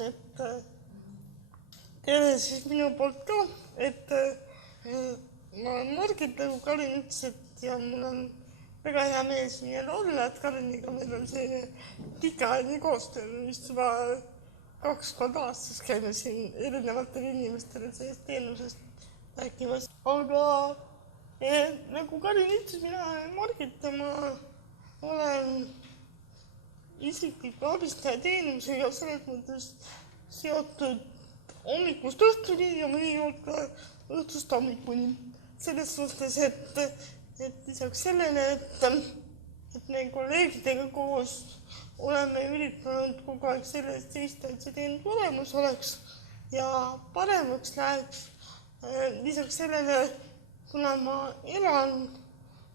et tere siis minu poolt ka, et ma olen Margit, nagu Karin ütles, et ja mul on väga hea meel siin jälle olla, et Kariniga meil on selline pikaajaline koostöö, vist juba 2 korda aastas käime siin erinevatele inimestele sellest teenusest rääkimas. Aga nagu Karin ütles, mina olen Margit ja ma olen isikliku abistaja teenusega selles mõttes seotud hommikust õhtuni ja mõnikord ka õhtust hommikuni. Selles suhtes, et lisaks sellele, et meie kolleegidega koos oleme üritanud kogu aeg sellest seista, et see teenus olemas oleks ja paremaks läheks. Lisaks sellele, kuna ma elan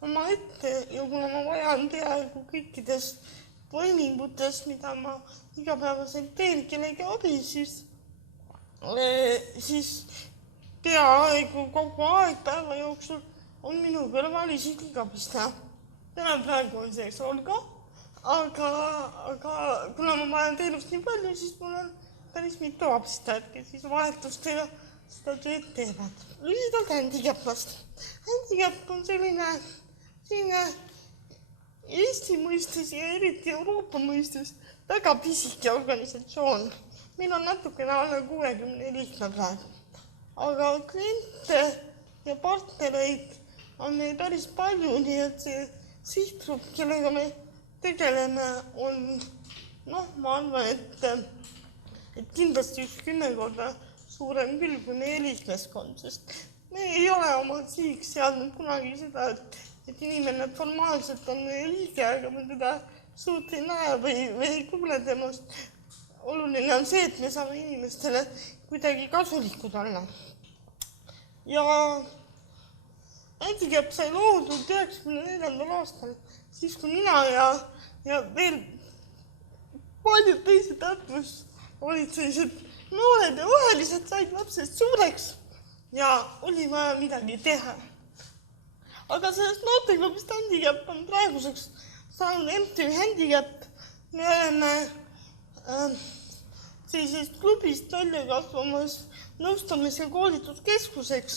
oma ette ja kuna ma vajan peaaegu kõikides toimingutes, mida ma igapäevaselt teen kellegi abi, siis peaaegu kogu aeg päeva jooksul on minu kõrval isiklik abistaja. Täna praegu on see Olga, aga kuna ma vajan teenust nii palju, siis mul on päris mitu abistajat, kes siis vahetustega seda tööd teevad. Lühidalt handicapist. Handicap on selline Eesti mõistes ja eriti Euroopa mõistes väga pisike organisatsioon. Meil on natukene alla 60 liikme praegu. Aga kliente ja partnereid on meil päris palju, nii et see sihtgrupp, kellega me tegeleme, on, ma arvan, et kindlasti 10 korda suurem küll kui meie liikmeskond, sest me ei ole oma sihiks seadnud kunagi seda, et inimene formaalselt on meie liige, aga me teda suurt ei näe või ei kuule temast. Oluline on see, et me saame inimestele kuidagi kasulikud olla. Ja handicap sai loodud 1994. aastal, siis kui mina ja veel paljud teised Tartus olid sellised noored ja rohelised, said lapsest suureks ja oli vaja midagi teha. Aga sellest noorteklubist handicap on praeguseks saanud MTÜ Handicap. Me oleme sellisest klubist välja kasvamas nõustamis- ja koolituskeskuseks,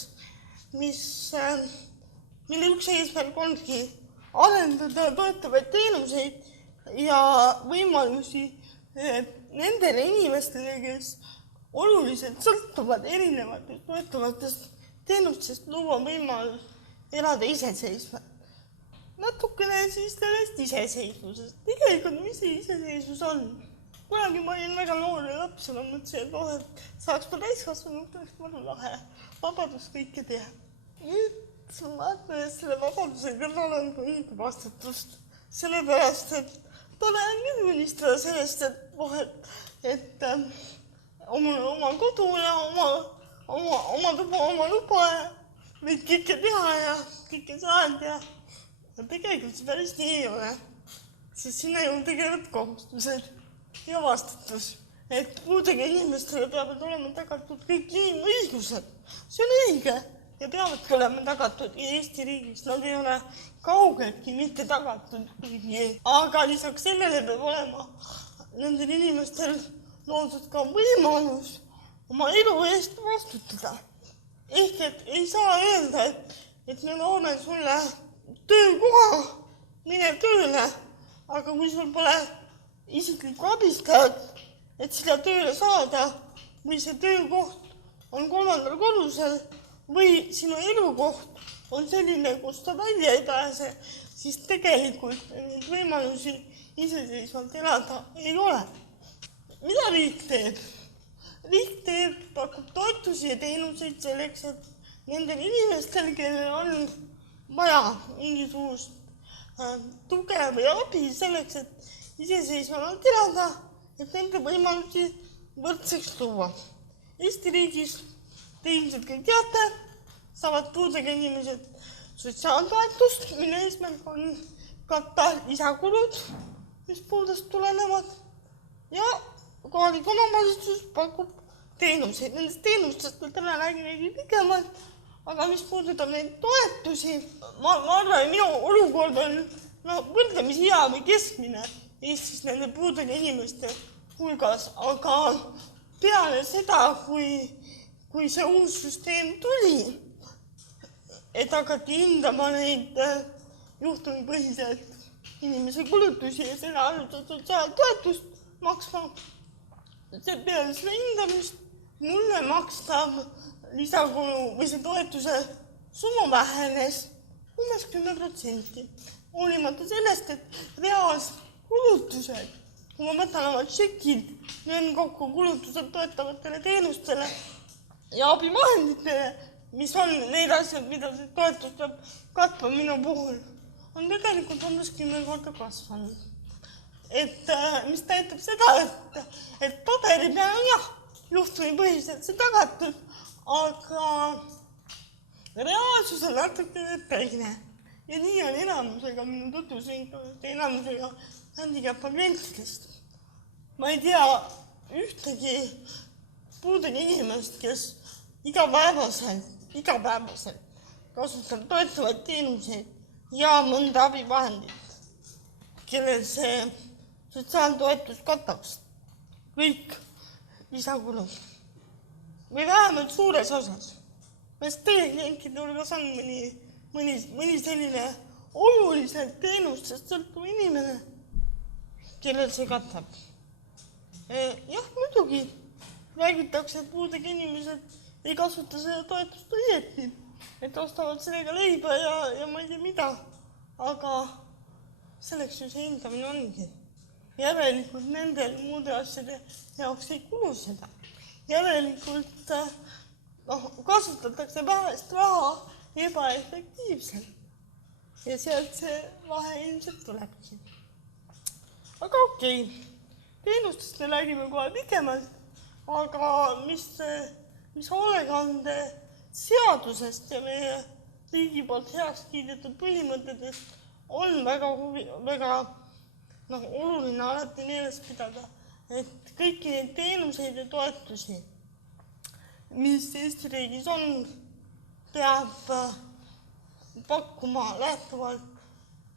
mille üks eesmärk ongi arendada toetavaid teenuseid ja võimalusi nendele inimestele, kes oluliselt sõltuvad erinevatest toetavatest teenustest, luua võimalus elada iseseisvalt. Natukene siis sellest iseseisvusest. Tegelikult, mis see iseseisvus on? Kunagi ma olin väga noor ja laps ja ma mõtlesin, et saaks ma täiskasvanud, oleks väga lahe vabadus kõike teha. Nüüd ma arvan, et selle vabaduse kõrval on ka õige vastutust. Sellepärast, et tore on küll unistada sellest, et oma kodu ja oma tuba, oma luba ja võid kõike teha ja kõike saad ja tegelikult see päris nii ei ole, sest sinna ju tegevad kohustused ja vastutus, et puudega inimestele peavad olema tagatud kõik inimõigused. See on õige ja peavad olema tagatud Eesti riigis. Nad ei ole kaugeltki mitte tagatud. Aga lisaks sellele peab olema nendel inimestel loodud ka võimalus oma elu eest vastutada. Ehk et ei saa öelda, et me loome sulle töökoha, mine tööle, aga kui sul pole isiklikku abistajat, et seda tööle saada või see töökoht on 3. korrusel või sinu elukoht on selline, kus ta välja ei pääse, siis tegelikult neid võimalusi iseseisvalt elada ei ole. Mida riik teeb? Riik pakub toetusi ja teenuseid selleks, et nendel inimestel, kellel on vaja mingisugust tuge või abi selleks, et iseseisvalt elada, et nende võimalusi võrdseks luua. Eesti riigis, te ilmselt kõik teate, saavad puudega inimesed sotsiaaltoetust, mille eesmärk on katta lisakulud, mis puudest tulenevad ja kohalik omavalitsus pakub teenuseid. Nendest teenustest me täna räägime pikemalt, aga mis puudutab neid toetusi, ma arvan, et minu olukord on võrdlemisi hea või keskmine Eestis nende puudega inimeste hulgas, aga peale seda, kui see uus süsteem tuli, et hakati hindama neid juhtumipõhiselt inimese kulutusi ja selle alusel sotsiaaltoetust maksma. See peale selle hindamist mulle makstav lisakulu või see toetuse summa vähenes umbes 10%. Hoolimata sellest, et reaalsed kulutused, kui ma võtan oma tšekid, löön kokku kulutused toetavatele teenustele ja abivahenditele, mis on need asjad, mida see toetus peab katma minu puhul, on tegelikult umbes 10 korda kasvanud. Mis tähendab seda, et paberi peal on jah, juhtumipõhiselt see tagatud, aga reaalsus on natuke teine. Ja nii on enamusega minu tutvusringkonnast ja enamusega handicapa klientidest. Ma ei tea ühtegi puudega inimest, kes igapäevaselt kasutab toetavaid teenuseid ja mõnda abivahendit, kellel see sotsiaaltoetus kataks kõik lisakulud. Või vähemalt suures osas. Kas teie klientide hulgas on mõni selline oluliselt teenustest sõltuv inimene, kellel see katab? Jah, muidugi räägitakse, et puudega inimesed ei kasuta seda toetust õieti, et ostavad sellega leiba ja ma ei tea mida, aga selleks ju see hindamine ongi. Järelikult nendel muude asjade jaoks ei kulu seda. Järelikult kasutatakse vähest raha ebaefektiivselt ja sealt see vahe ilmselt tulebki. Aga okei, teenustest me räägime kohe pikemalt, aga mis hoolekande seadusest ja meie riigi poolt heaks kiidetud põhimõtetest on väga oluline alati meeles pidada, et kõiki neid teenuseid ja toetusi, mis Eesti riigis on, peab pakkuma lähtuvalt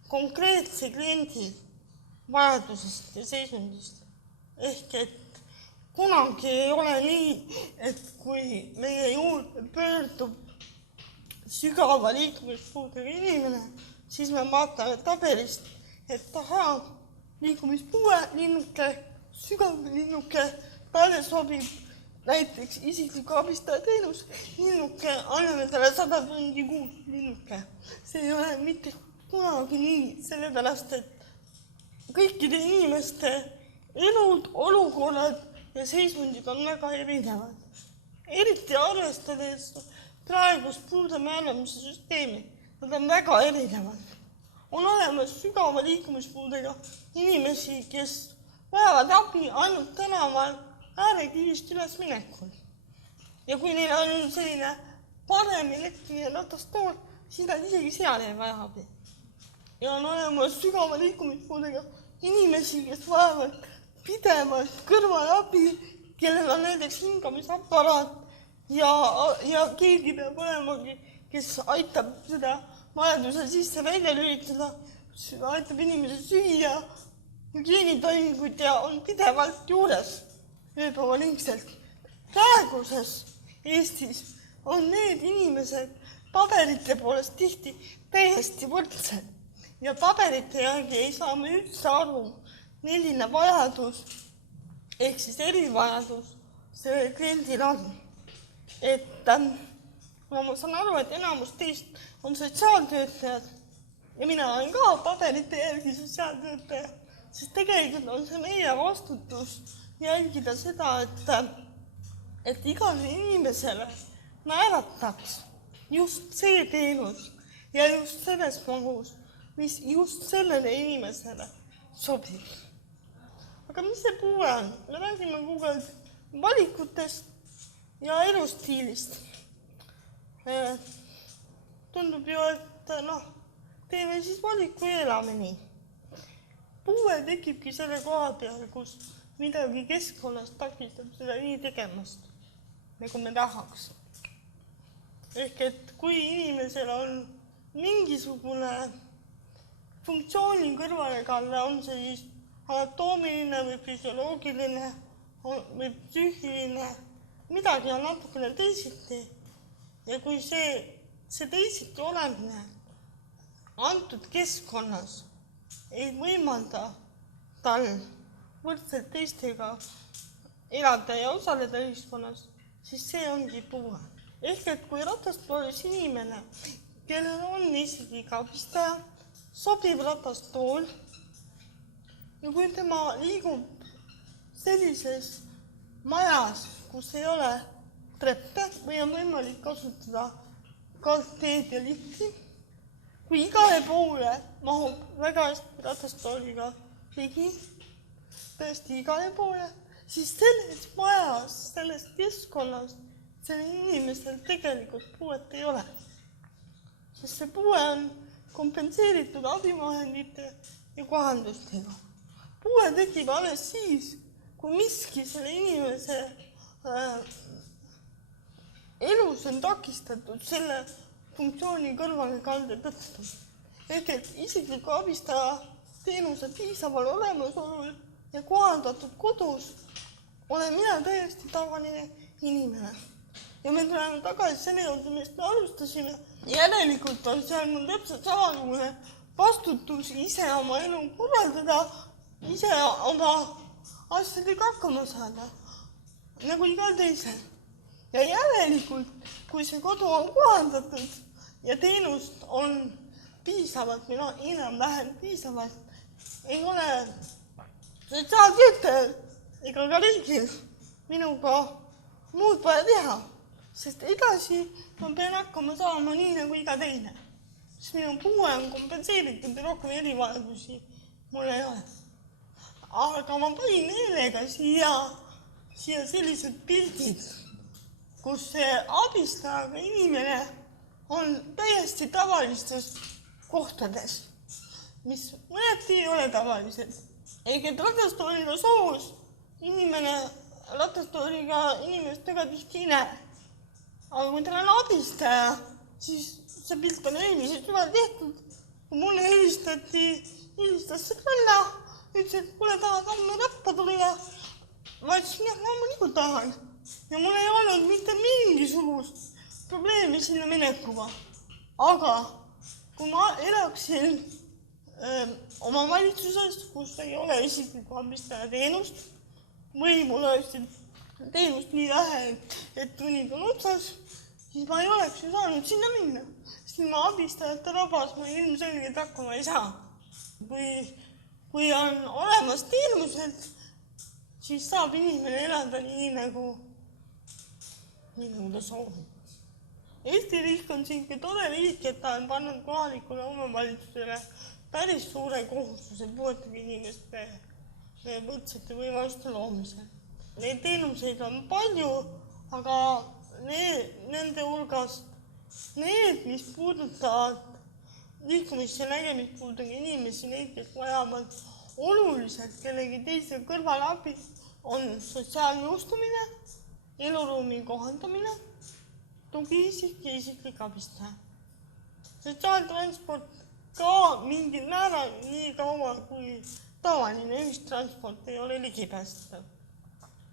konkreetse kliendi vajadusest ja seisundist. Ehk et kunagi ei ole nii, et kui meie juurde pöördub sügava liikumispuudega inimene, siis me vaatame tabelist, et liikumispuue linnuke, sügav linnuke, talle sobib näiteks isikliku abistaja teenus, linnuke, anname talle 100 tundi kuus linnuke. See ei ole mitte kunagi nii, sellepärast, et kõikide inimeste elud, olukorrad ja seisundid on väga erinevad. Eriti arvestades praegust puude määramise süsteemi, nad on väga erinevad. On olemas sügava liikumispuudega inimesi, kes vajavad abi ainult tänaval äärekivist üles minekul. Ja kui neil on selline parem elektriline ratastool, siis nad isegi seal ei vaja abi. Ja on olemas sügava liikumispuudega inimesi, kes vajavad pidevalt kõrvalabi, kellel on näiteks hingamisaparaat ja keegi peab olemagi, kes aitab seda vajaduse sisse välja lülitada, aitab inimese süüa, hügieenitoiminguid ja on pidevalt juures. Ööpäevalingselt. Praeguses Eestis on need inimesed paberite poolest tihti täiesti võrdsed ja paberite järgi ei saa me üldse aru, milline vajadus ehk siis erivajadus selle kliendil on. Ma saan aru, et enamus teist on sotsiaaltöötajad ja mina olen ka paberite järgi sotsiaaltöötaja, sest tegelikult on see meie vastutus jälgida seda, et igale inimesele määrataks just see teenus ja just selles mahus, mis just sellele inimesele sobib. Aga mis see puue on? Me räägime kogu valikutest ja elustiilist. Tundub ju, et teeme siis valiku ja elame nii. Puue tekibki selle koha peal, kus midagi keskkonnast takistab seda nii tegemast, nagu me tahaks. Ehk et kui inimesel on mingisugune funktsiooni kõrvalekalle, on see siis anatoomiline või füsioloogiline või psüühiline, midagi on natukene teisiti. Ja kui see teisiti olemine antud keskkonnas ei võimalda tal võrdselt teistega elada ja osaleda ühiskonnas, siis see ongi puue. Ehk et kui ratastoolis inimene, kellel on isegi ka abistaja, sobib ratastool ja kui tema liigub sellises majas, kus ei ole treppe või on võimalik kasutada kaldteed ja lifti, kui igale poole mahub väga hästi ratastooliga ligi, tõesti igale poole, siis selles majas, selles keskkonnas sellel inimesel tegelikult puuet ei ole. Sest see puue on kompenseeritud abivahendite ja kohandustega. Puue tekib alles siis, kui miski selle inimese elus on takistatud selle funktsiooni kõrvalekalde tõttu. Ehk et isikliku abistaja teenuse piisaval olemasolul ja kohandatud kodus olen mina täiesti tavaline inimene. Ja me tuleme tagasi selle juurde, millest me alustasime. Järelikult on seal mul täpselt samasugune vastutus ise oma elu korraldada, ise oma asjadega hakkama saada, nagu igal teisel. Ja järelikult, kui see kodu on kohandatud ja teenust on piisavalt, mina enam-vähem piisavalt, ei ole sotsiaaltöötajal ega ka riigil minuga muud vaja teha, sest edasi ma pean hakkama saama nii nagu iga teine. Sest minu puue on kompenseeritud ja rohkem erivajadusi mul ei ole. Aga ma panin meelega siia sellised pildid, kus see abistajaga inimene on täiesti tavalistes kohtades, mis mõneti ei ole tavalised. Ehk et ratastooliga soos inimene ratastooliga inimest väga tihti ei näe. Aga kui tal on abistaja, siis see pilt on eelmiselt juba tehtud. Kui mulle helistas sõbranna, ütles, et kuule tahad homme rappa tulla. Ma ütlesin, jah, loomulikult tahan. Ja mul ei olnud mitte mingisugust probleemi sinna minekuga. Aga kui ma elaksin oma valitsuses, kus ei ole isikliku abistaja teenust, või mul oleks teenust nii vähe, et tunnid on otsas, siis ma ei oleks ju saanud sinna minna. Sest ilma abistajate rabas ma ilmselgelt hakkama ei saa. Kui on olemas teenused, siis saab inimene elada nii nagu ta soovib. Eesti riik on siin tore riik, et ta on pannud kohalikule omavalitsusele päris suure kohustuse puuetega inimeste võrdsete võimaluste loomisel. Neid teenuseid on palju, aga nende hulgast need, mis puudutavad liikumis- ja nägemispuudega inimesi, neid, kes vajavad oluliselt kellegi teise kõrvalabi, on sotsiaalnõustamine, eluruumi kohandamine, tugiisik ja isiklik abistaja. Sotsiaaltransport ka mingil määral nii kaua, kui tavaline ühistransport ei ole ligipääsetav.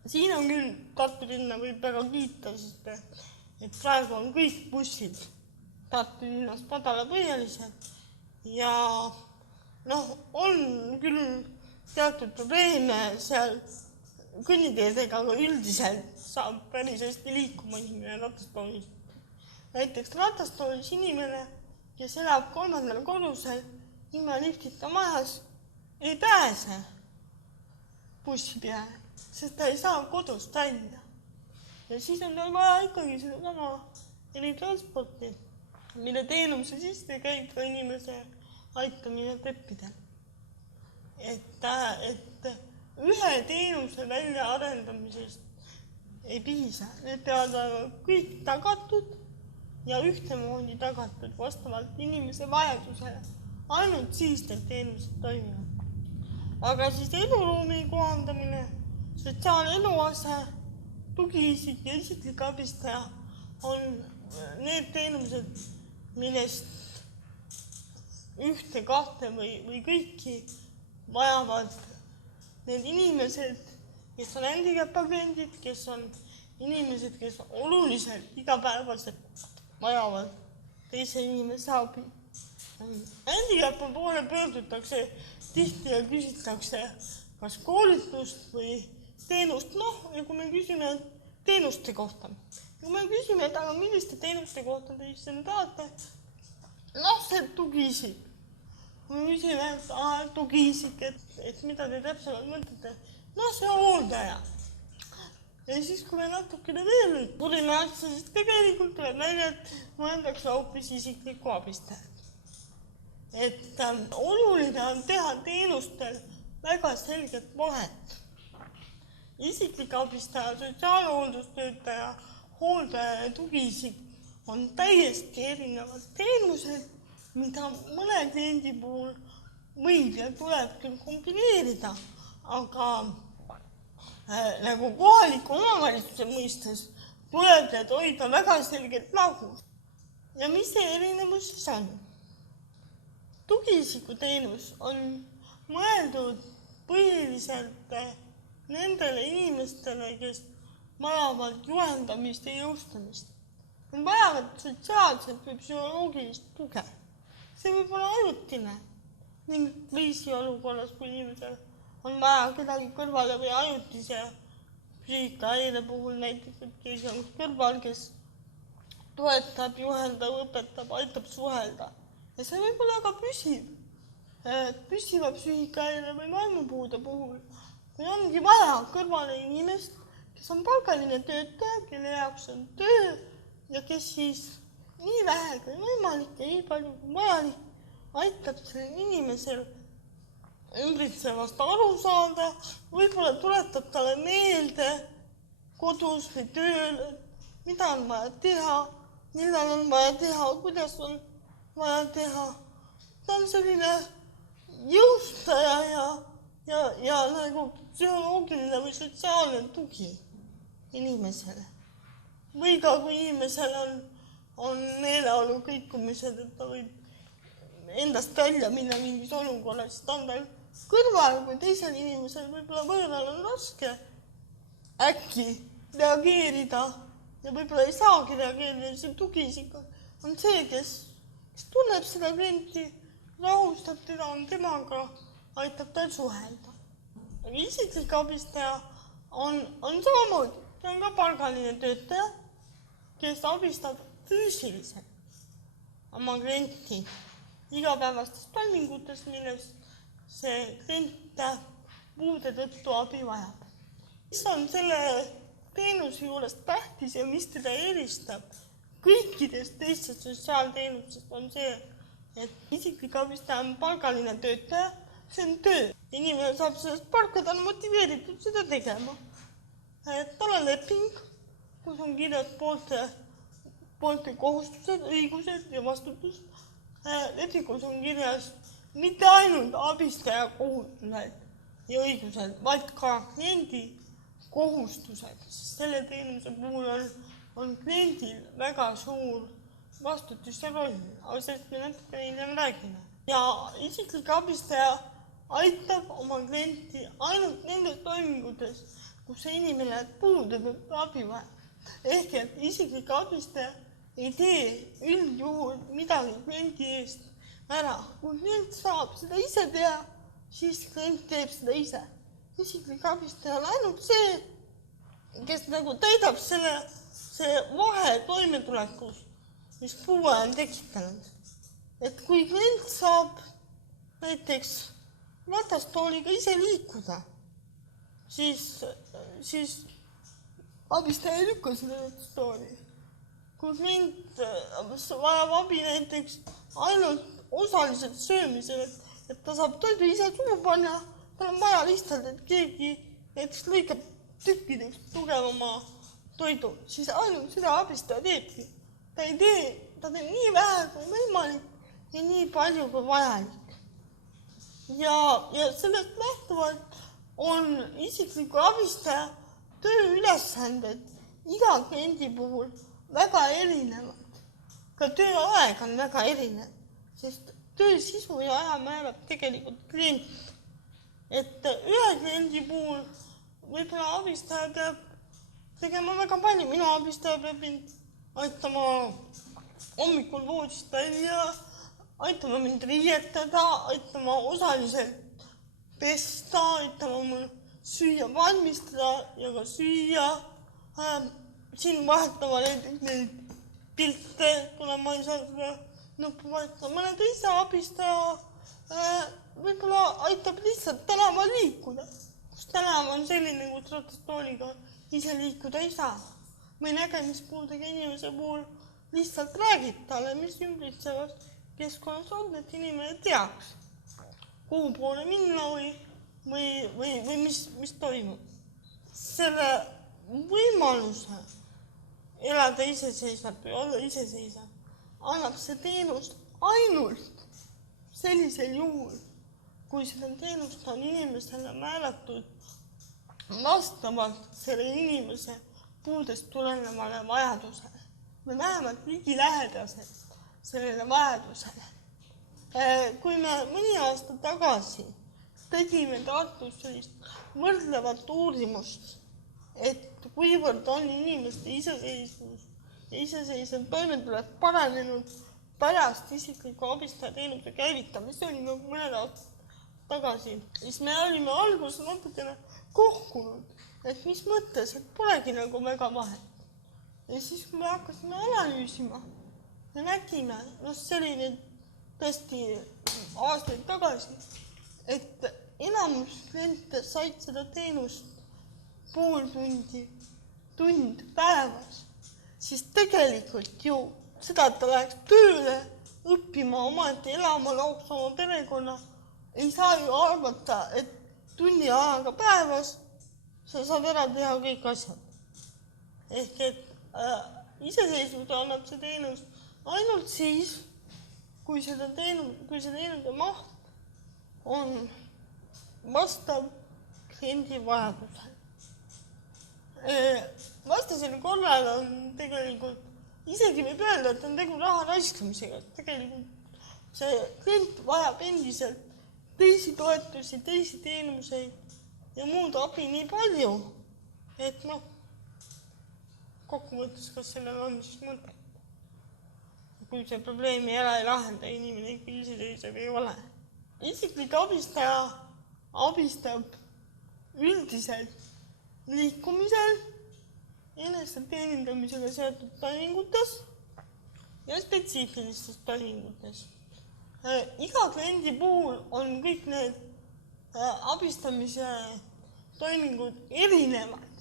Siin on küll Tartu linna võib väga kiita, sest et praegu on kõik bussid Tartu linnas madalapõhjalised ja on küll teatud probleeme seal kõnniteedega, aga üldiselt saab päris hästi liikuma inimene ratastoolist. Näiteks ratastoolis inimene, kes elab 3. korrusel ilma liftita majas, ei pääse bussi peale, sest ta ei saa kodust välja. Ja siis on tal vaja ikkagi sedasama eritransporti, mille teenuse sisse käib ka inimese aitamine treppidel. Et ühe teenuse väljaarendamisest ei piisa. Need peavad olema kõik tagatud ja ühtemoodi tagatud vastavalt inimese vajadusele. Ainult siis need teenused toimivad. Aga siis eluruumi kohandamine, sotsiaaleluase, tugiisik ja isiklik abistaja on need teenused, millest ühte, kahte või kõiki vajavad need inimesed kes on handicap'i-kliendid, kes on inimesed, kes oluliselt igapäevaselt vajavad teise inimese abi. Handicap'i poole pöördutakse tihti ja küsitakse kas koolitust või teenust, ja kui me küsime teenuste kohta. Kui me küsime, et aga milliste teenuste kohta te ise tahate, see tugiisik. Kui me küsime, et tugiisik, et mida te täpsemalt mõtlete, see hooldaja. Ja siis, kui me natukene veel tulime asja, siis tegelikult tuleb välja, et mõeldakse hoopis isiklikku abistajat. Et oluline on teha teenustel väga selget vahet. Isiklik abistaja, sotsiaalhooldustöötaja, hooldaja ja tugiisik on täiesti erinevad teenused, mida mõne kliendi puhul võib ja tuleb küll kombineerida, aga nagu kohaliku omavalitsuse mõistes tuleb need hoida väga selgelt lahus. Ja mis see erinevus siis on? Tugiisiku teenus on mõeldud põhiliselt nendele inimestele, kes vajavad juhendamist ja jõustamist. Nad vajavad sotsiaalset või psühholoogilist tuge. See võib olla ajutine ning kriisiolukorras, kui inimesel on vaja kedagi kõrvale või ajutise psüühikahäire puhul näiteks, et keegi on kõrval, kes toetab, juhendab, õpetab, aitab suhelda. Ja see võib olla ka püsiva psüühikahäire või vaimupuude puhul, kui ongi vaja kõrvale inimest, kes on palgaline töötaja, kelle jaoks on töö ja kes siis nii vähe kui võimalik ja nii palju kui vajalik aitab sellel inimesel ümbritsevast aru saada, võib-olla tuletab talle meelde kodus või tööl, mida on vaja teha, millal on vaja teha, kuidas on vaja teha. Ta on selline jõustaja ja nagu psühholoogiline või sotsiaalne tugi inimesele. Või ka kui inimesel on meeleolu kõikumised, et ta võib endast välja minna mingis olukorras, ta on tal kõrval, kui teisel inimesel võib-olla võõral on raske äkki reageerida ja võib-olla ei saagi reageerida, see tugiisik on see, kes tunneb seda klienti, rahustab teda, on temaga, aitab tal suhelda. Isiklik abistaja on samamoodi, ta on ka palgaline töötaja, kes abistab füüsiliselt oma klienti igapäevastes toimingutes, milles see klient puude tõttu abi vajab. Mis on selle teenuse juures tähtis ja mis teda eristab kõikidest teistest sotsiaalteenustest on see, et isiklik abistaja on palgaline töötaja, see on töö. Inimene saab sellest palka, ta on motiveeritud seda tegema. Tal on leping, kus on kirjas poolte kohustused, õigused ja vastutus. Lepingus on kirjas mitte ainult abistaja kohustused ja õigused, vaid ka kliendi kohustused. Selle teenuse puhul on kliendil väga suur vastutus ja roll, aga sellest me natuke hiljem räägime. Ja isiklik abistaja aitab oma klienti ainult nendes toimingutes, kus see inimene puude peab abi vaja. Ehk et isiklik abistaja ei tee üldjuhul midagi kliendi eest ära. Kui klient saab seda ise teha, siis klient teeb seda ise. Isiklik abistaja on ainult see, kes nagu täidab see vahe toimetulekus, mis puue on tekitanud. Et kui klient saab näiteks ratastooliga ise liikuda, siis abistaja ei lükka seda ratastooli. Kui klient vajab abi näiteks ainult osaliselt söömisel, et ta saab toidu ise suhu panna, tal on vaja lihtsalt, et keegi näiteks lõikab tükkideks tugevama toidu, siis ainult seda abistaja teebki. Ta teeb nii vähe kui võimalik ja nii palju kui vajalik. Ja sellest lähtuvalt on isikliku abistaja tööülesanded iga kliendi puhul väga erinevad. Ka tööaeg on väga erinev, sest töö sisu ja aja määrab tegelikult klient. Et ühe kliendi puhul võib-olla abistaja peab tegema väga palju. Minu abistaja peab mind aitama hommikul voodist välja, aitama mind riietada, aitama osaliselt pesta, aitama mul süüa valmistada ja ka süüa. Siin vahetama neid pilte, kuna ma ei saa seda nuppu vahetada. Mõne teise abistaja võib-olla aitab lihtsalt tänaval liikuda, kus tänav on selline, kus ratastooliga ise liikuda ei saa. Või nägemispuudega inimese puhul lihtsalt räägib talle, mis ümbritsevas keskkonnas on, et inimene teaks, kuhu poole minna või mis toimub. Selle võimaluse elada iseseisvalt või olla iseseisev annab see teenus ainult sellisel juhul, kui seda teenust on inimesele määratud vastavalt selle inimese puudest tulenevale vajadusele või vähemalt ligilähedaselt sellele vajadusele. Kui me mõni aasta tagasi tegime Tartus sellist võrdlevat uurimust, et kuivõrd on inimeste iseseisvus ja iseseisev toimetulek paranenud pärast isikliku abistaja teenuse käivitamist, see oli nagu mõned aastad tagasi, siis me olime alguses natukene kohkunud, et mis mõttes, et polegi nagu väga vahet. Ja siis, kui me hakkasime analüüsima ja nägime, see oli nüüd tõesti aastaid tagasi, et enamus kliente said seda teenust pool tundi, tund päevas, siis tegelikult ju seda, et ta läheks tööle, õppima, omaette elama, lauks oma perekonna, ei saa ju arvata, et tunni ajaga päevas sa saad ära teha kõik asjad. Ehk et iseseisvus annab see teenus ainult siis, kui seda teenuse maht on vastav kliendi vajadusel. Vastasel korral on tegelikult, isegi võib öelda, et on tegu raha raiskamisega. Tegelikult see klient vajab endiselt teisi toetusi, teisi teenuseid ja muud abi nii palju, et kokkuvõttes, kas sellel on siis mõtet. Kui see probleemi ära ei lahenda, inimene ikka iseseisev ei ole. Isiklik abistaja abistab üldiselt liikumisel, eneseteenindamisega seotud toimingutes ja spetsiifilistes toimingutes. Iga kliendi puhul on kõik need abistamise toimingud erinevad.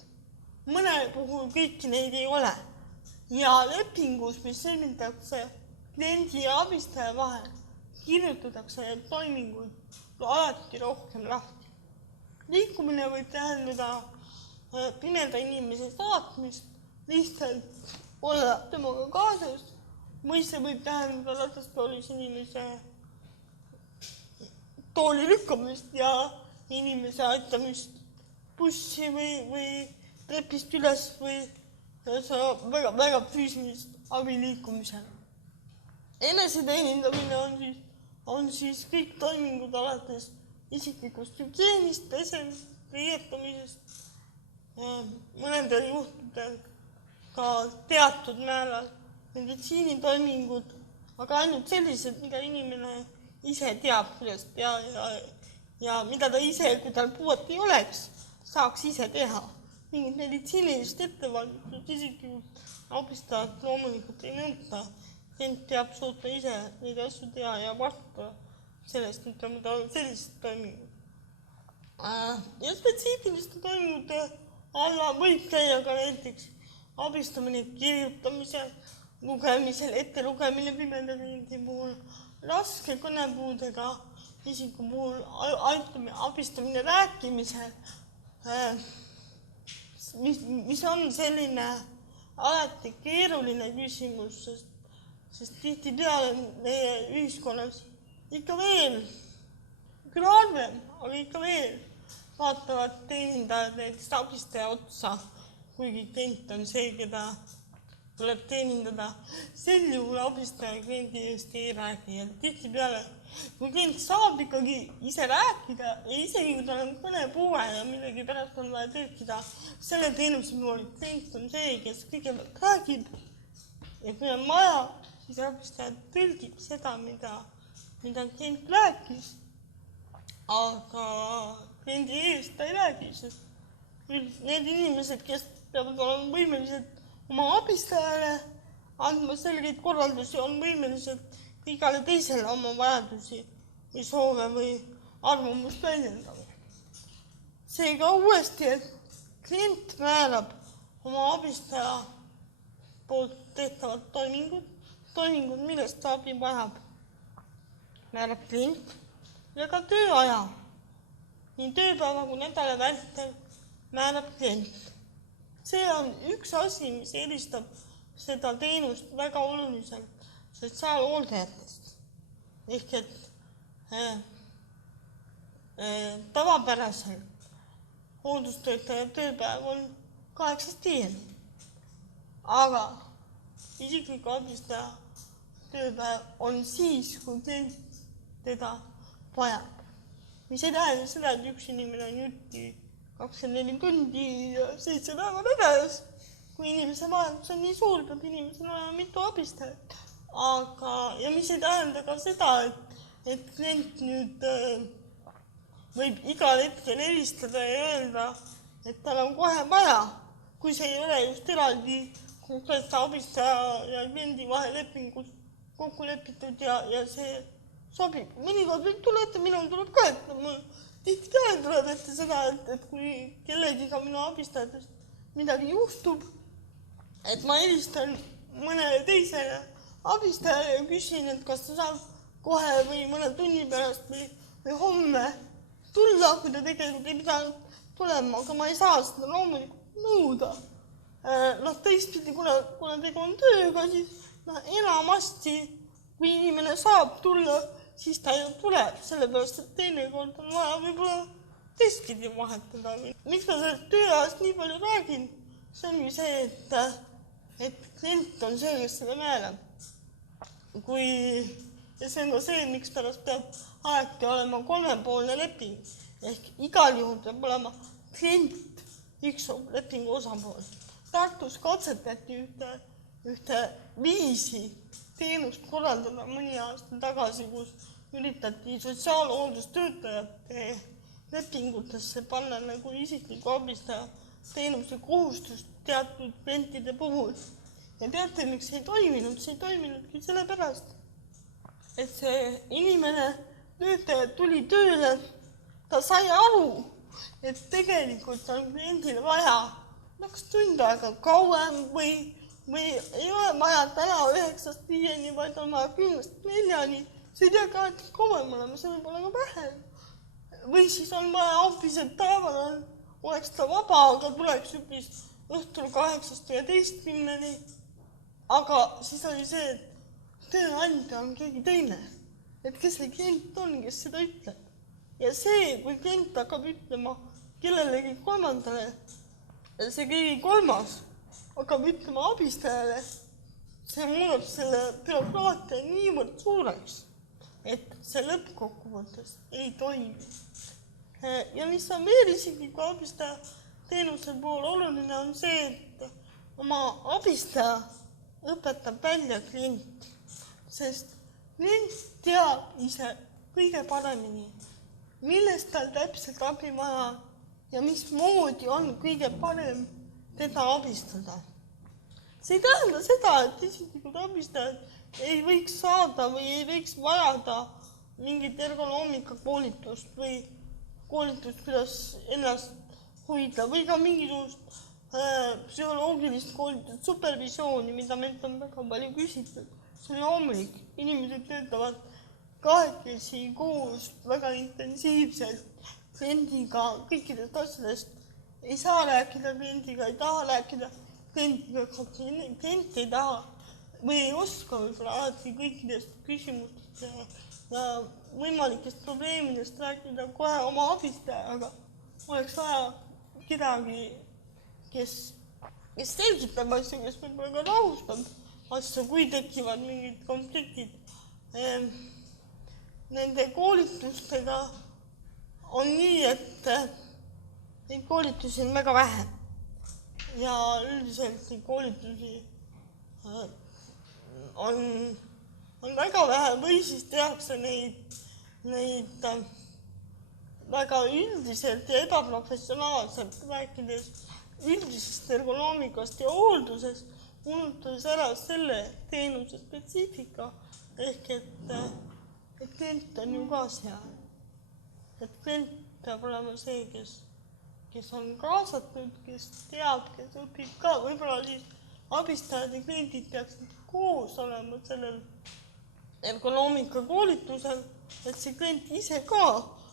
Mõne puhul kõiki neid ei ole. Ja lepingus, mis sõlmitakse kliendi ja abistaja vahel, kirjutatakse need toimingud alati rohkem lahti. Liikumine võib tähendada pimeda inimese saatmist, lihtsalt olla temaga kaasas, või see võib tähendada ratastoolis inimese tooli lükkamist ja inimese aitamist bussi või trepist üles või väga füüsilist abi liikumisel. Eneseteenindamine on siis kõik toimingud alates isiklikust hügieenist, pesemist, riietamisest, mõnedel juhtudel ka teatud määral meditsiinitoimingud, aga ainult sellised, mida inimene ise teab, kuidas ja mida ta ise, kui tal puuet ei oleks, saaks ise teha. Mingit meditsiinilist ettevalmistust isiklikult abistajat loomulikult ei nõuta. Klient peab suutma ise neid asju teha ja vastutada sellest, mida sellised toimingud. Ja spetsiifiliste toimingute alla võib käia ka näiteks abistamine kirjutamisel, lugemisel, ettelugemine pimeda kliendi puhul, raske kõnepuudega isiku puhul abistamine rääkimisel, mis on selline alati keeruline küsimus, sest tihtipeale meie ühiskonnas ikka veel, küll harvem, aga ikka veel vaatavad teenindajad näiteks abistaja otsa, kuigi klient on see, keda tuleb teenindada. Sel juhul abistaja kliendi eest ei räägi. Ja tihtipeale, kui klient saab ikkagi ise rääkida ja isegi kui tal on kõnepuue ja millegi pärast on vaja tõlkida, selle teenuse puhul klient on see, kes kõigepealt räägib. Ja kui on vaja, siis abistaja tõlgib seda, mida klient rääkis. Aga kliendi eest ta ei räägi, sest need inimesed, kes peavad olema võimelised oma abistajale andma selgeid korraldusi, on võimelised igale teisele oma vajadusi või soove või arvamust väljendama. Seega uuesti, et klient määrab oma abistaja poolt tehtavad toimingud, millest ta abi vajab. Määrab klient ja ka tööaja. Nii tööpäeva kui nädala vältel määrab klient. See on üks asi, mis eristab seda teenust väga oluliselt sotsiaalhooldajatest. Ehk et tavapäraselt hooldustöötaja tööpäev on 8-5. Aga isikliku abistaja tööpäev on siis, kui klient teda vajab. Mis ei tähenda seda, et üks inimene on jutti 24 tundi ja 7 päeva nädalas. Kui inimese vajadus on nii suur, peab inimesel olema mitu abistajat. Ja mis ei tähenda ka seda, et klient nüüd võib igal hetkel helistada ja öelda, et tal on kohe vaja, kui see ei ole just eraldi konkreetse abistaja ja kliendi vahel lepingus kokku lepitud ja see sobib. Mõnikord võib tuleta, minul tuleb ka, et mul tihtipeale tuleb ette seda, et kui kellegiga minu abistajatest midagi juhtub, et ma helistan mõnele teisele abistajale ja küsin, et kas ta saab kohe või mõne tunni pärast või homme tulla, kui ta tegelikult ei pidanud tulema, aga ma ei saa seda loomulikult nõuda. Teistpidi, kuna tegu on tööga, siis enamasti, kui inimene saab tulla, siis ta ju tuleb, sellepärast, et teinekord on vaja võib-olla teistpidi vahetada. Miks ma sellest tööajast nii palju räägin? See ongi see, et klient on see, kes seda määrab. Ja see on ka see, miks pärast peab alati olema 3-poolne leping. Ehk igal juhul peab olema klient üks lepingu osapool. Tartus katsetati ühte viisi teenust korraldada mõni aasta tagasi, kus üritati sotsiaalhooldustöötajate lepingutesse panna nagu isikliku abistaja teenuse kohustust teatud klientide puhul. Ja teate, miks ei toiminud? See ei toiminudki sellepärast, et see inimene, töötaja tuli tööle, ta sai aru, et tegelikult on kliendile vaja kas tund aega kauem või ei ole vaja täna 9-5, vaid on vaja 10-4. See ei tea ka, et kauem olema, see võib olla ka vähem. Või siis on vaja hoopis, et päeval oleks ta vaba, aga tuleks hoopis õhtul 8-11. Aga siis oli see, et tööandja on keegi teine. Et kes see klient on, kes seda ütleb. Ja see, kui klient hakkab ütlema kellelegi kolmandale, see keegi kolmas hakkab ütlema abistajale, see muudab selle bürokraatia niivõrd suureks, et see lõppkokkuvõttes ei toimi. Ja mis on veel isikliku abistaja teenuse puhul oluline on see, et oma abistaja õpetab välja klienti, sest klient teab ise kõige paremini, millest tal täpselt abi vaja ja mismoodi on kõige parem teda abistada. See ei tähenda seda, et isiklikud abistajad ei võiks saada või ei võiks vajada mingit ergonoomika koolitust või koolitust, kuidas ennast hoida või ka mingisugust psühholoogilist koolitust, supervisiooni, mida meilt on väga palju küsitud. See on loomulik. Inimesed töötavad kahekesi koos väga intensiivselt kliendiga kõikidest asjadest. Ei saa rääkida kliendiga, ei taha rääkida kliendiga, klient ei taha või ei oska võib-olla alati kõikidest küsimustest ja võimalikest probleemidest rääkida kohe oma abistajaga. Oleks vaja kedagi, kes kes selgitab asju, kes võib-olla ka rahustab asju, kui tekivad mingid konfliktid. Nende koolitustega on nii, et neid koolitusi on väga vähe ja üldiselt neid koolitusi on väga vähe või siis tehakse neid väga üldiselt ja ebaprofessionaalselt, rääkides üldisest ergonoomikast ja hooldusest, unustades ära selle teenuse spetsiifika ehk et klient on ju ka seal. Et klient peab olema see, kes on kaasatud, kes teab, kes õpib ka, võib-olla siis abistajad ja kliendid peaksid koos olema sellel ergonoomika koolitusel, et see klient ise ka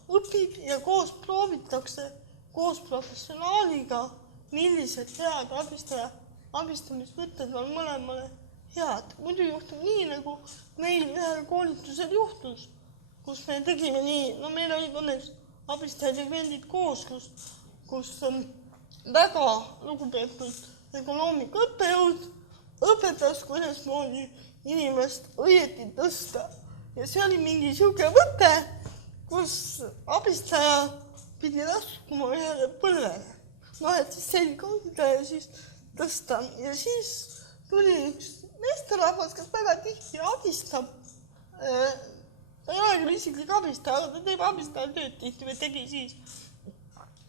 õpib ja koos proovitakse koos professionaaliga, millised head abistamisvõtted on mõlemale head. Muidu juhtub nii, nagu meil ühel koolitusel juhtus, kus me tegime nii, no meil olid õnneks abistajad ja kliendid koos, kus väga lugupeetud ergonoomika õppejõud õpetas, kuidas moodi inimest õieti tõsta. Ja see oli mingi siuke võte, kus abistaja pidi laskuma ühele põlvele. No, et siis selga hoida ja siis tõsta. Ja siis tuli üks meesterahvas, kes väga tihti abistab. Ta ei ole küll isiklik abistaja, aga ta teeb abistaja tööd tihti või tegi siis.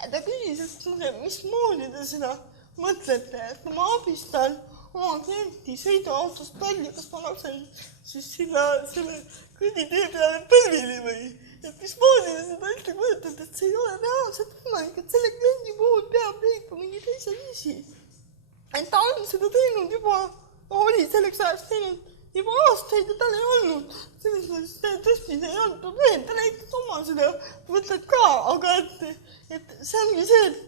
Ta küsis, et mismoodi te seda mõtlete, et ma abistan oma klienti sõiduautost välja, kas ma laksen siis selle kõnnitee peale põlvili või? Et mismoodi te seda üldse kujutate, et see ei ole reaalselt võimalik, et selle kliendi puhul peab leidma mingi teise viisi. Et ta on seda teinud juba, oli selleks ajast teinud juba aastaid ja tal ei olnud. Selles mõttes tõstmine ei olnud probleem, ta näitas oma seda võtad ka, aga et see ongi see, et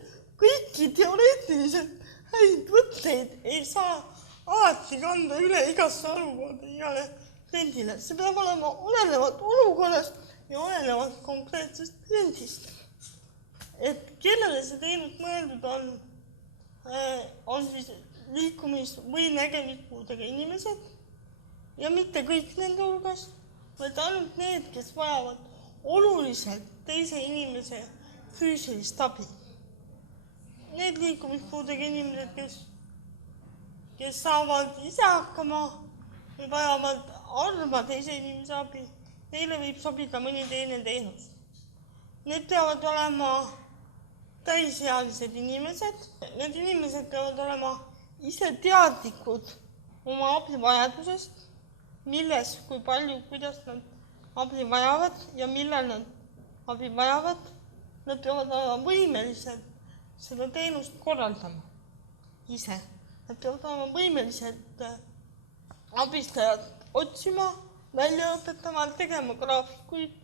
kõiki teoreetiliselt häid võtteid ei saa alati kanda üle igasse olukorda igale kliendile. See peab olema olenevalt olukorrast ja olenevalt konkreetsest kliendist. Et kellele see teenus mõeldud on siis liikumis- või nägemispuudega inimesed ja mitte kõik nende hulgas, vaid ainult need, kes vajavad oluliselt teise inimese füüsilist abi. Need liikumispuudega inimesed, kes saavad ise hakkama või vajavad harva teise inimese abi, neile võib sobida mõni teine teenus. Need peavad olema täisealised inimesed. Need inimesed peavad olema ise teadlikud oma abivajadusest, milles, kui palju, kuidas nad abi vajavad ja millal nad abi vajavad. Nad peavad olema võimelised seda teenust korraldama ise. Nad peavad olema võimelised abistajad otsima, välja õpetama, tegema graafikuid,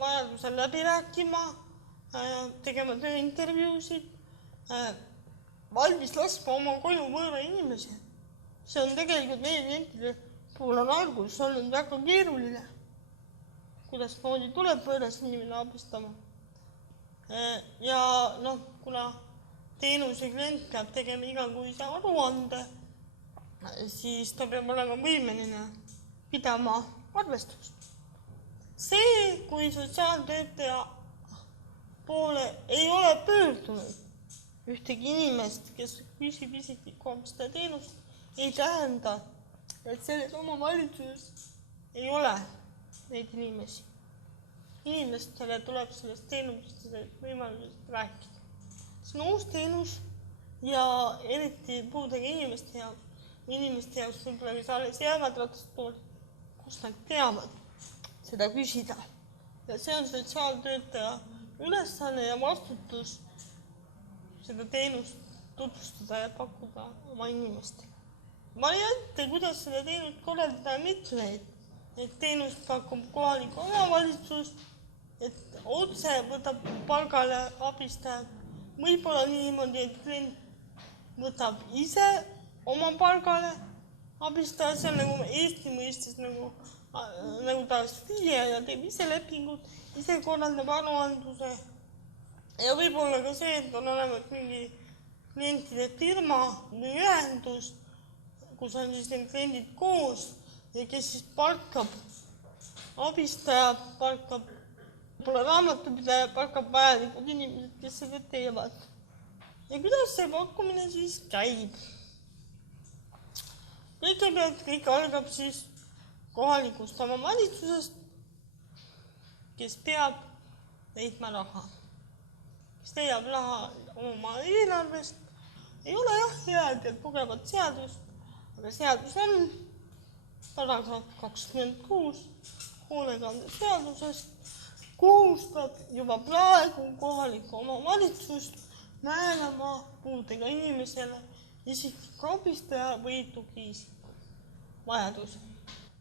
vajadusel läbi rääkima, tegema tööintervjuusid, valmis laskma oma koju võõra inimesi. See on tegelikult meie klientide puhul on alguses olnud väga keeruline, kuidas moodi tuleb võõras inimene abistama. Ja kuna teenuse klient peab tegema igakuise aruande, siis ta peab olema võimeline pidama arvestust. See, kui sotsiaaltöötaja poole ei ole pöördunud ühtegi inimest, kes küsib isiklikku abistaja teenust, ei tähenda, et selles omavalitsuses ei ole neid inimesi. Inimestele tuleb sellest teenusest ja sellest võimalusest rääkida. See on uus teenus ja eriti puudega inimeste jaoks võib-olla mis alles jäävad ratastpool, kus nad teavad seda küsida. Ja see on sotsiaaltöötaja ülesanne ja vastutus seda teenust tutvustada ja pakkuda oma inimestele. Variante, kuidas seda teenust korraldada mitmeid, et teenust pakub kohalik omavalitsus, et otse võtab palgale abistajad. Võib-olla niimoodi, et klient võtab ise oma palgale abistaja, see on nagu Eesti mõistes nagu ta FIE ja teeb ise lepingut, ise korraldab aruandluse. Ja võib-olla ka see, et on olemas mingi klientide firma või ühendus, kus on siis need kliendid koos ja kes siis palkab abistaja, palkab raamatupidaja, palkab vajalikud inimesed, kes seda teevad. Ja kuidas see pakkumine siis käib? Kõigepealt kõik algab siis kohalikust omavalitsusest, kes peab leidma raha. Kes leiab raha oma eelarvest. Ei ole jah head ja tugevat seadust, aga seadus on paragrahv 26 hoolekande seadusest kohustab juba praegu kohalikku omavalitsust määrama puudega inimesele isikliku abistaja või tugiisiku vajaduse.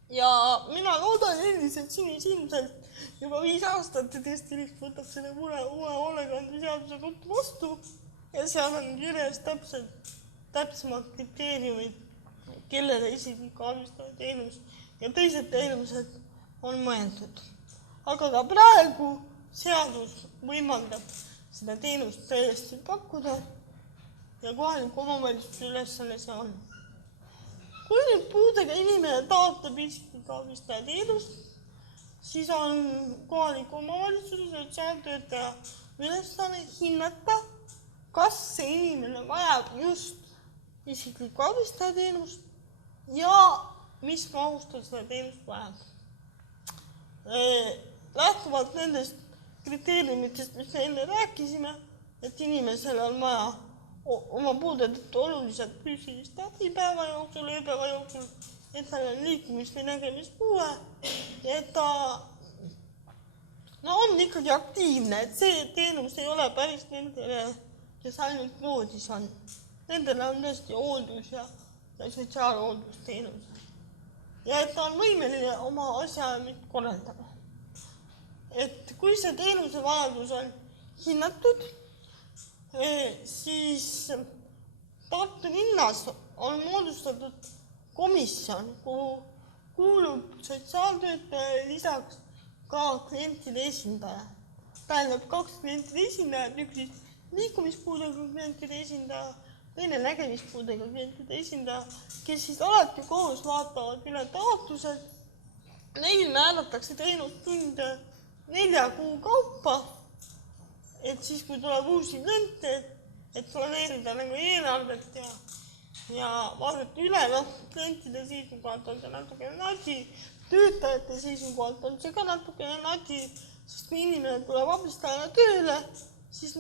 Ja mina loodan endiselt sinisilmselt juba 5 aastat, et Eesti riik võtab selle uue hoolekande seaduse vastu ja seal on kirjas täpsemad kriteeriumid, kellele isikliku abistaja teenus ja teised teenused on mõeldud. Aga ka praegu seadus võimaldab seda teenust täiesti pakkuda ja kohaliku omavalitsuse ülesanne see on. Kui nüüd puudega inimene taotleb isikliku abistaja teenust, siis on kohaliku omavalitsuse sotsiaaltöötaja ülesanne hinnata, kas see inimene vajab just isikliku abistaja teenust ja mis mahus ta seda teenust vajab. Lähtuvalt nendest kriteeriumitest, mis me enne rääkisime, et inimesel on vaja oma puude tõttu oluliselt füüsilist abi päeva jooksul, ööpäeva jooksul, et tal on liikumis- või nägemispuue ja et ta on ikkagi aktiivne, et see teenus ei ole päris nendele, kes ainult voodis on. Nendele on tõesti hooldus ja sotsiaalhooldusteenus. Ja et ta on võimeline oma asjaajamist korraldama. Et kui see teenuse vajadus on hinnatud, siis Tartu linnas on moodustatud komisjon, kuhu kuulub sotsiaaltöötaja ja lisaks ka klientide esindaja. Tähendab 2 klientide esindajad, üks liikumispuudega klientide esindaja, teine nägemispuudega klientide esindaja, kes siis alati koos vaatavad üle taotlused. Neil määratakse teenustunde 4 kuu kaupa, et siis, kui tuleb uusi kliente, et planeerida nagu eelarvet ja vaadata üle, klientide seisukohalt on see natukene nadi, töötajate seisukohalt on see ka natukene nadi, sest kui inimene tuleb abistajana tööle, siis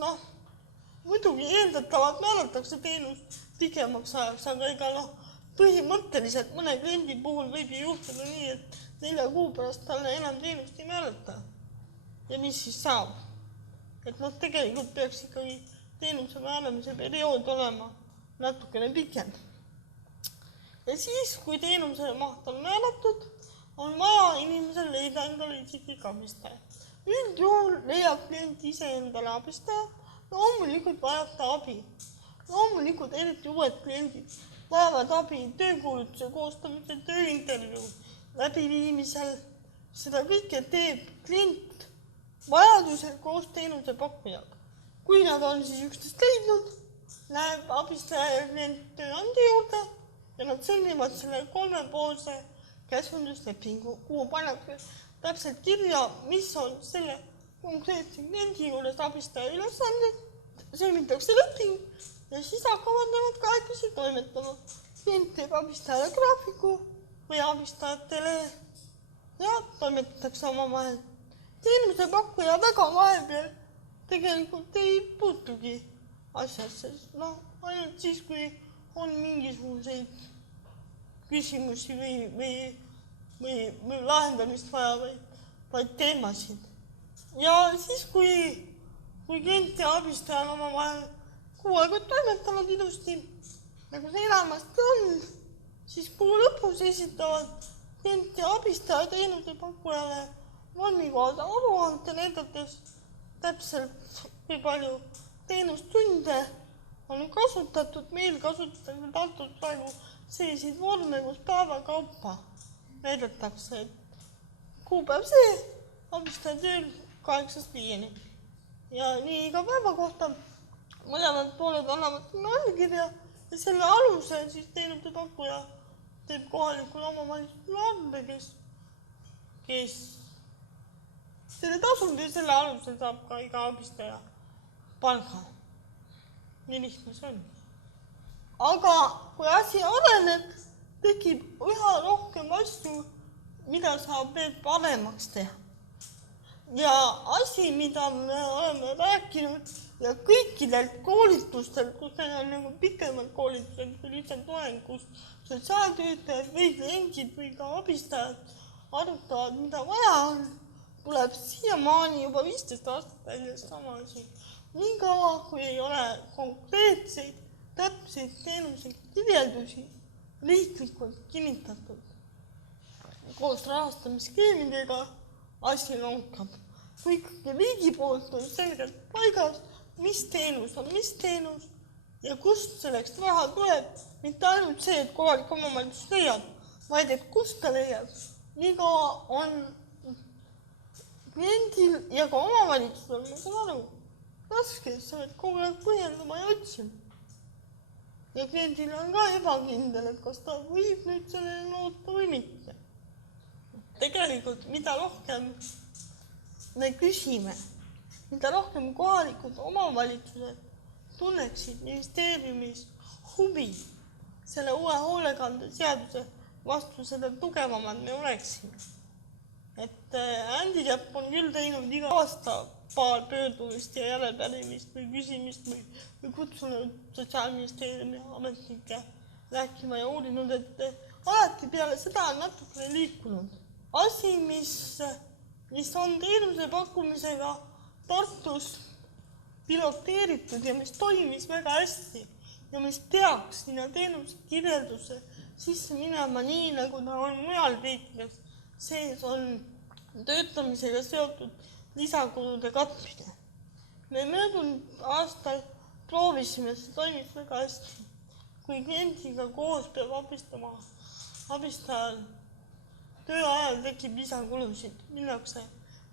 muidugi eeldatavalt määratakse teenus pikemaks ajaks, aga ega põhimõtteliselt mõne kliendi puhul võib juhtuda nii, et 4 kuu pärast talle enam teenust ei määrata. Ja mis siis saab? Et tegelikult peaks ikkagi teenuse määramise periood olema natukene pikem. Ja siis, kui teenuse maht on määratud, on vaja inimesel leida endale isiklik abistaja. Üldjuhul leiab klient ise endale abistaja, loomulikult vajab ta abi. Loomulikult eriti uued kliendid vajavad abi töökuulutuse koostamisel, tööintervjuu läbiviimisel. Seda kõike teeb klient vajadusel koos teenuse pakkujaga. Kui nad on siis üksteist leidnud, läheb abistaja ja klient tööandja juurde ja nad sõlmivad selle 3-poolse käsunduslepingu, kuhu pannakse täpselt kirja, mis on selle konkreetse kliendi juures abistaja ülesanded, sõlmitakse leping ja siis hakkavad nemad kahekesi toimetama. Klient teeb abistajale graafiku või abistajatele ja toimetatakse omavahel. Teenuse pakkuja väga vahepeal tegelikult ei puutugi asjasse, ainult siis, kui on mingisuguseid küsimusi või lahendamist vaid teemasid. Ja siis, kui klient ja abistaja on omavahel kuu aega toimetanud ilusti, nagu see enamasti on, siis kuu lõpus esitavad klient ja abistaja teenuse pakkujale vormikohase aruande, näidates täpselt, kui palju teenustunde on kasutatud. Meil kasutatakse Tartus praegu selliseid vorme, kus päevakaupa näidatakse, et kuupäev see, abistaja tööl 8-5. Ja nii iga päeva kohta mõlemad pooled annavad nimekirja ja selle alusel siis teenuse pakkuja teeb kohalikule omavalitsusele anda, kes selle tasund ja selle alusel saab ka iga abistaja palga. Nii lihtne see on. Aga kui asi areneb, tekib üha rohkem asju, mida saab veel paremaks teha. Ja asi, mida me oleme rääkinud ja kõikidelt koolitustel, kus meil on nagu pikemad koolitused, kui lihtsalt loeng, kus sotsiaaltöötajad või kliendid või ka abistajad arutavad, mida vaja on, tuleb siiamaani juba 15 aastat välja sama asi. Nii kaua, kui ei ole konkreetseid, täpseid teenuseid kirjeldusi riiklikult kinnitatud. Koos rahastamisskeemidega asi lonkab. Kui ikkagi riigi poolt on selgelt paigas, mis teenus on mis teenus ja kust selleks raha tuleb, mitte ainult see, et kohalik omavalitsus leiab, vaid et kust ta leiab. Nii kaua on kliendil ja ka omavalitsusel, ma saan aru, raske, sa võid kogu aeg põhjendama ja otsima. Ja kliendil on ka ebakindel, et kas ta võib nüüd sellele loota või mitte. Tegelikult, mida rohkem me küsime, mida rohkem kohalikud omavalitsused tunneksid ministeeriumis huvi selle uue hoolekande seaduse vastu, seda tugevamad me oleksime. Et Handicap on küll teinud iga aasta paar pöördumist ja järelpärimist või küsimist või kutsunud Sotsiaalministeeriumi ametnikke rääkima ja uurinud, et alati peale seda on natukene liikunud. Asi, mis on teenuse pakkumisega Tartus piloteeritud ja mis toimis väga hästi ja mis peaks sinna teenuse kirjelduse sisse minema nii, nagu ta on mujal riikides, sees on töötamisega seotud lisakulude katmine. Me möödunud aastal proovisime, see toimis väga hästi. Kui kliendiga koos peab abistajal töö ajal tekib lisakulusid, minnakse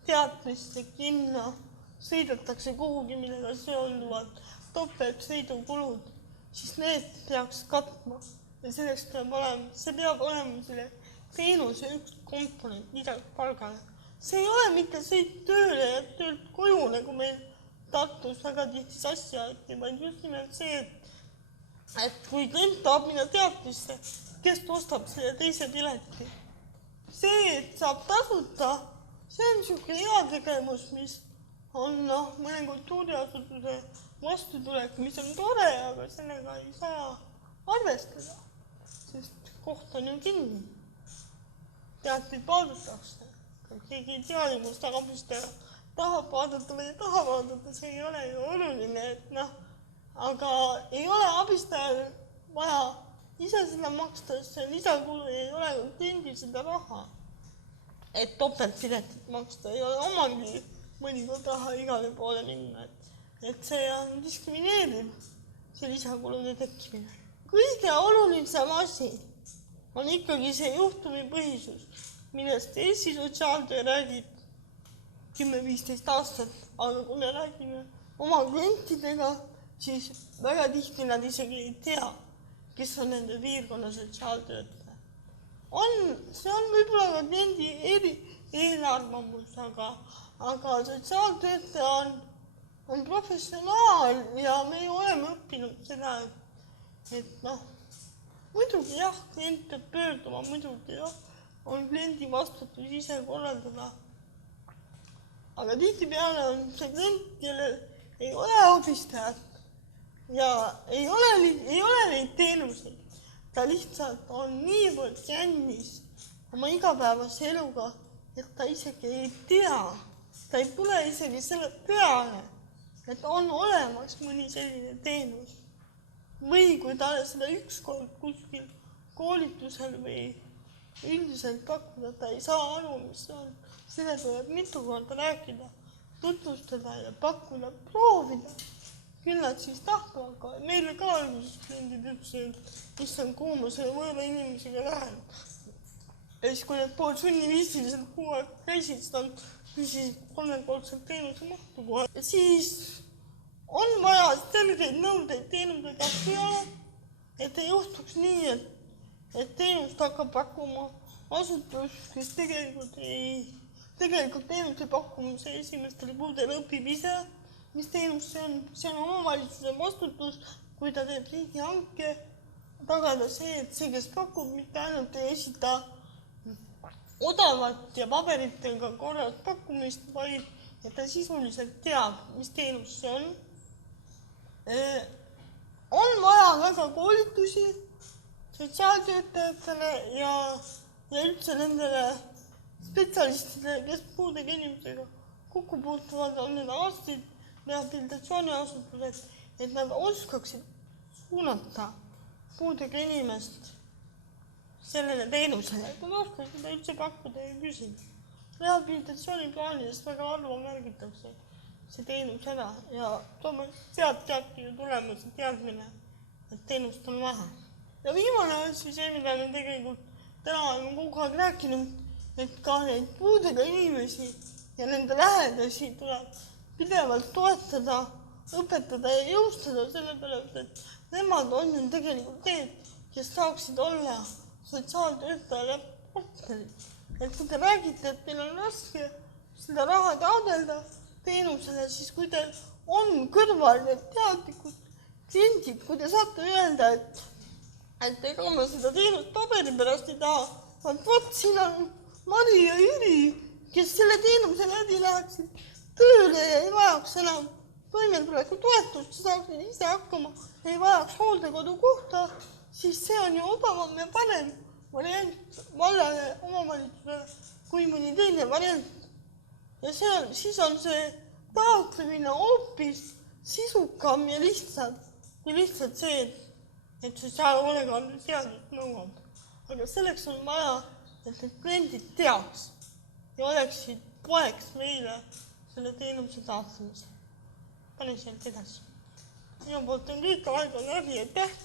teatrisse, kinno, sõidetakse kuhugi, millega seonduvad topeltsõidukulud, siis need peaks katma ja selleks peab olema selle teenuse üks komponent lisaks palgale. See ei ole mitte sõit tööle ja töölt koju, nagu meil Tartus väga tihti sassi aeti, vaid just nimelt see, et kui klient tahab minna teatrisse, kes ostab selle teise pileti. See, et saab tasuta, see on niisugune hea tegevus, mis on mõne kultuuriasutuse vastutulek, mis on tore, aga sellega ei saa arvestada, sest koht on ju kinni. Teatrid vaadatakse, keegi ei tea, kus ta abistaja tahab vaadata või ei taha vaadata, see ei ole ju oluline, aga ei ole abistajal vaja ise seda maksta, see lisakulu ei ole kliendil seda raha, et topeltpiletit maksta, ei ole omagi mõnikord raha igale poole minna, et see on diskrimineeriv, see lisakulude tekkimine. Kõige olulisem asi on ikkagi see juhtumipõhisus, millest Eesti sotsiaaltöö räägib 10-15 aastat, aga kui me räägime oma klientidega, siis väga tihti nad isegi ei tea, kes on nende piirkonna sotsiaaltöötaja. See on võib-olla ka kliendi eelarvamus, aga sotsiaaltöötaja on professionaal ja me oleme õppinud seda, et muidugi jah, klient peab pöörduma, muidugi jah, on kliendi vastutus ise korraldada. Aga tihtipeale on see klient, kellel ei ole abistajat ja ei ole neid teenuseid. Ta lihtsalt on niivõrd jännis oma igapäevase eluga, et ta isegi ei tea, ta ei tule isegi selle peale, et on olemas mõni selline teenus. Või kui ta seda ükskord kuskil koolitusel või üldiselt pakkuda, ta ei saa aru, mis on. Selle tuleb mitu korda rääkida, tutvustada ja pakkuda, proovida. Küll nad siis tahavad ka. Meile ka alguses kliendid ütlesid, mis on kuumusele võõra inimesega lähenud. Ja siis, kui need pool sunniviisiliselt kuu aeg käisid, siis nad küsisid 3-kordselt teenuse mahtu kohe. Ja siis on vaja selgeid nõudeid teenuse kas ei ole et ei juhtuks nii, et teenust hakkab pakkuma asutus, kes tegelikult teenuse pakkumise esimestel kuudel õpib ise, mis teenus see on. See on omavalitsuse vastutus, kui ta teeb riigihanke, tagada see, et see, kes pakub, mitte ainult ei esita odavat ja paberitega korras pakkumist, vaid et ta sisuliselt teab, mis teenus see on. On vaja väga koolitusi sotsiaaltöötajatele ja üldse nendele spetsialistidele, kes puudega inimesega kokku puutuvad, on need arstid, rehabilitatsiooniasutused, et nad oskaksid suunata puudega inimest sellele teenusele, kui ma oskan seda üldse pakkuda ja küsida. Rehabilitatsiooniplaanidest väga harva märgitakse see teenus ära ja sealt teabki ju tulemas teadmine, et teenust on vähe. Ja viimane asi see, mida me tegelikult täna oleme kogu aeg rääkinud, et ka neid puudega inimesi ja nende lähedasi tuleb pidevalt toetada, õpetada ja jõustada, sellepärast, et nemad on ju tegelikult need, kes saaksid olla sotsiaaltöötajale partnerid. Et kui te räägite, et teil on raske seda raha taotleda teenusele, siis kui teil on kõrval need teadlikud kliendid, kui te saate öelda, et ega ma seda teenust paberi pärast ei taha, vaat siin on Mari ja Jüri, kes selle teenuse läbi läheksid tööle ja ei vajaks enam toimetuleku toetust, saaksid ise hakkama, ei vajaks hooldekodu kohta, siis see on ju odavam ja parem variant vallale, omavalitsusele kui mõni teine variant. Ja siis on see taotlemine hoopis sisukam ja lihtsalt see, et sotsiaalhoolekande seadus nõuab. Aga selleks on vaja, et need kliendid teaks ja oleksid poeks meile selle teenuse taotlemise. Pane sealt edasi. Minu poolt on kõik, aeg on läbi, aitäh!